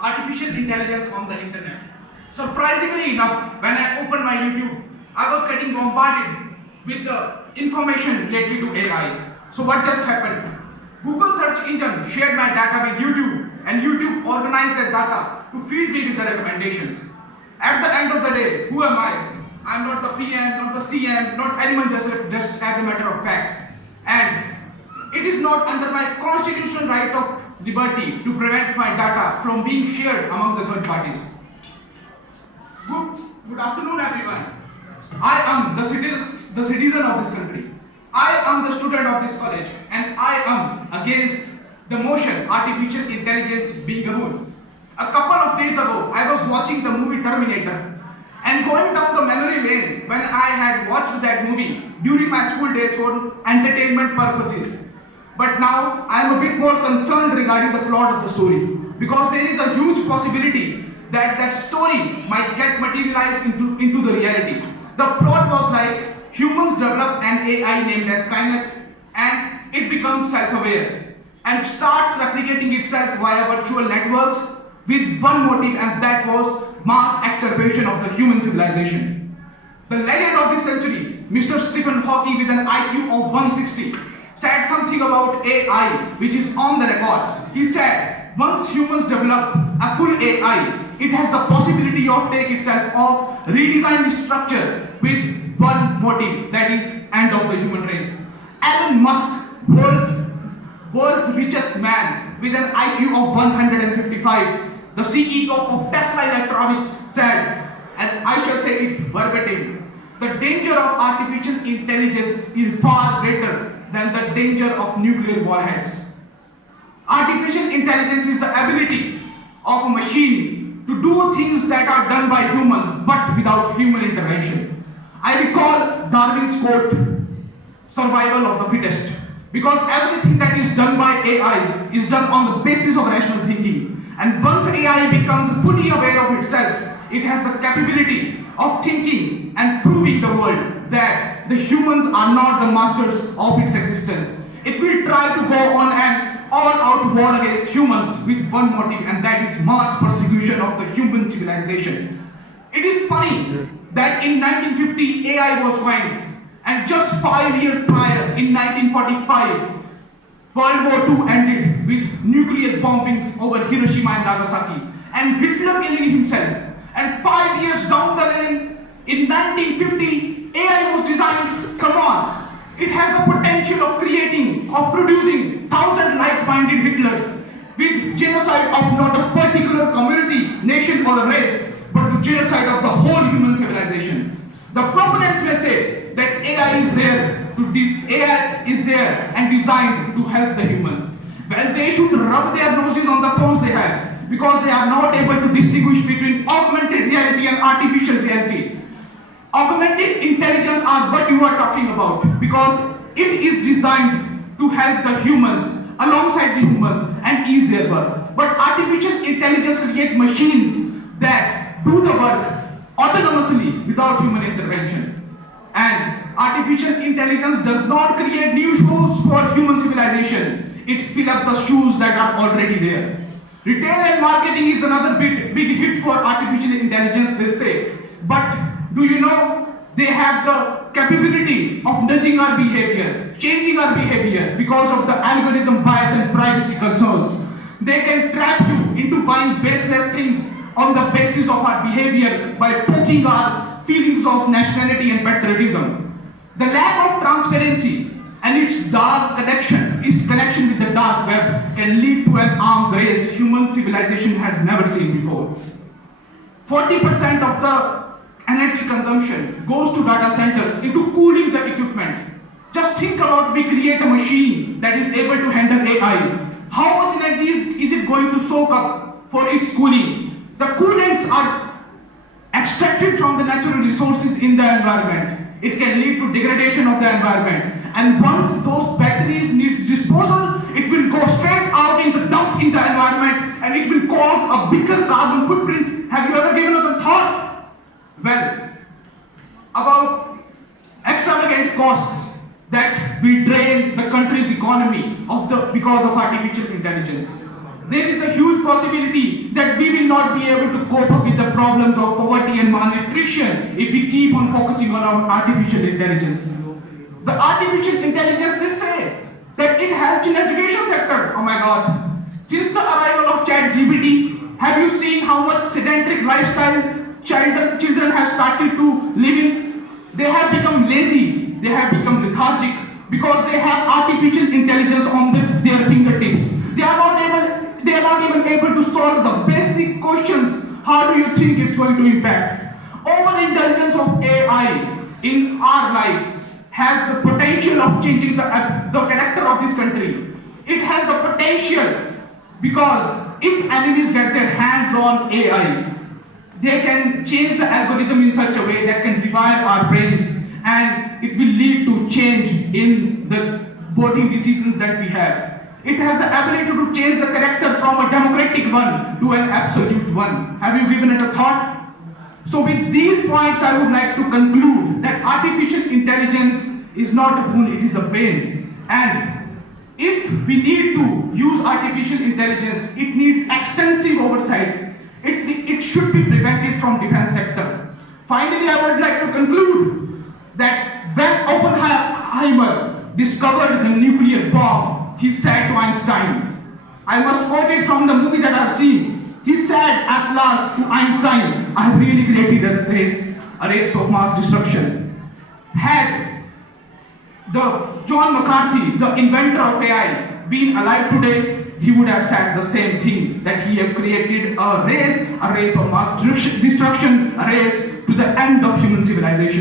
artificial intelligence on the internet. Surprisingly enough, when I opened my YouTube, I was getting bombarded with the information related to AI. So what just happened? Google search engine shared my data with YouTube, and YouTube organized that data to feed me with the recommendations. At the end of the day, who am I? I'm not the PM, not the CM, not anyone, just as a matter of fact. And it is not under my constitutional right of liberty to prevent my data from being shared among the third parties. Good afternoon, everyone. I am the citizen of this country. I am the student of this college, and I am against the motion artificial intelligence being a rule. A couple of days ago, I was watching the movie Terminator, and going down the memory lane when I had watched that movie during my school days for entertainment purposes. But now I am a bit more concerned regarding the plot of the story, because there is a huge possibility that that story might get materialized into the reality. The plot was like humans develop an AI named as Skynet, and it becomes self-aware and starts replicating itself via virtual networks with one motive, and that was mass extermination of the human civilization. The legend of this century, Mr. Stephen Hawking, with an IQ of 160, said something about AI which is on the record. He said, once humans develop a full AI, it has the possibility of take itself off, redesign its structure with one motive, that is end of the human race. Elon Musk, world's richest man with an IQ of 155, the CEO of Tesla Electronics, said, and I shall say it verbatim, the danger of artificial intelligence is far greater than the danger of nuclear warheads. Artificial intelligence is the ability of a machine to do things that are done by humans but without human intervention. I recall Darwin's quote, survival of the fittest, because everything that is done by AI is done on the basis of rational thinking. And once AI becomes fully aware of itself, it has the capability of thinking and proving the world that the humans are not the masters of its existence. It will try to go on an all-out war against humans with one motive, and that is mass persecution of the human civilization. It is funny that in 1950 AI was coined, and just 5 years prior, in 1945, World War II ended with nuclear bombings over Hiroshima and Nagasaki, and Hitler killing himself. And 5 years down the lane, in 1950, AI was designed. Come on, it has the potential of producing 1,000 like-minded Hitlers with genocide of not a particular community, nation, or a race, but the genocide of the whole human civilization. The proponents may say that AI is there and designed to help the humans. Well, they should rub their noses on the phones they have, because they are not able to distinguish between augmented reality and artificial reality. Augmented intelligence are what you are talking about, because it is designed to help the humans alongside the humans and ease their work. But artificial intelligence creates machines that do the work autonomously without human intervention. And artificial intelligence does not create new shoes for human civilization. It fills up the shoes that are already there. Retail and marketing is another big hit for artificial intelligence, they say. But do you know they have the capability of nudging our behavior, changing our behavior because of the algorithm bias and privacy concerns. They can trap you into buying baseless things on the basis of our behavior by poking our feelings of nationality and patriotism. The lack of transparency and its connection with the dark web can lead to an arms race human civilization has never seen before. 40% of the energy consumption goes to data centers into cooling the equipment. Just think about, we create a machine that is able to handle AI. How much energy is it going to soak up for its cooling? The coolants are extracted from the natural resources in the environment. It can lead to degradation of the environment. And once those batteries needs disposal, it will go straight out in the dump in the environment, and it will cause a bigger carbon footprint. Have you ever given it a thought? Well, about extravagant costs that will drain the country's economy because of artificial intelligence. There is a huge possibility not be able to cope up with the problems of poverty and malnutrition if we keep on focusing on our artificial intelligence. The artificial intelligence, they say that it helps in education sector. Oh my God. Since the arrival of ChatGPT, have you seen how much sedentary lifestyle children have started to live in? They have become lazy, they have become lethargic because they have artificial intelligence on their fingertips. They are not even able to solve the basic questions. How do you think it's going to impact? Over intelligence of AI in our life has the potential of changing the character of this country. It has the potential because if enemies get their hands on AI, they can change the algorithm in such a way that can rewire our brains, and it will lead to change in the voting decisions that we have. It has the ability to change the character from a democratic one to an absolute one. Have you given it a thought? So with these points, I would like to conclude that artificial intelligence is not a boon, it is a bane. And if we need to use artificial intelligence, it needs extensive oversight. It should be prevented from defense sector. Finally, I would like to conclude that when Oppenheimer discovered the nuclear bomb, he said to Einstein, I must quote it from the movie that I've seen. He said at last to Einstein, I have really created a race of mass destruction. Had the John McCarthy, the inventor of AI, been alive today, he would have said the same thing, that he have created a race of mass destruction, a race to the end of human civilization.